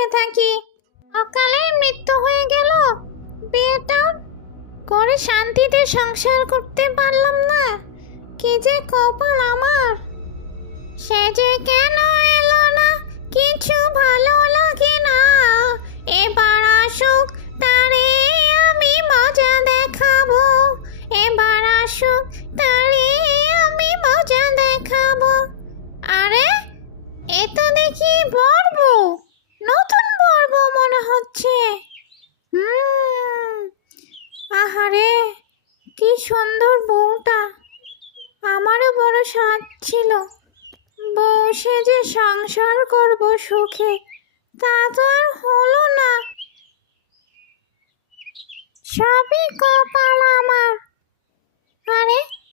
বসে থাকি। অকালে মৃত্যু হয়ে গেল, বিয়েটা করে শান্তিতে সংসার করতে পারলাম না। কি যে কপাল আমার। সে যে কেন এলো না, কিছু ভালো লাগে না। এবার আসুক, তারে আমি মজা দেখাবো। এবার আসুক, তারে আমি মজা দেখাবো। আরে, এ তো দেখি বর বউ, নতুন বর বউ মনে হচ্ছে। আহারে, কি সুন্দর বউটা। আমারও বড় শখ ছিল বউ সেজে সংসার করব সুখে, তা তো আর হলো না। সবই কপাল আমার। আরে,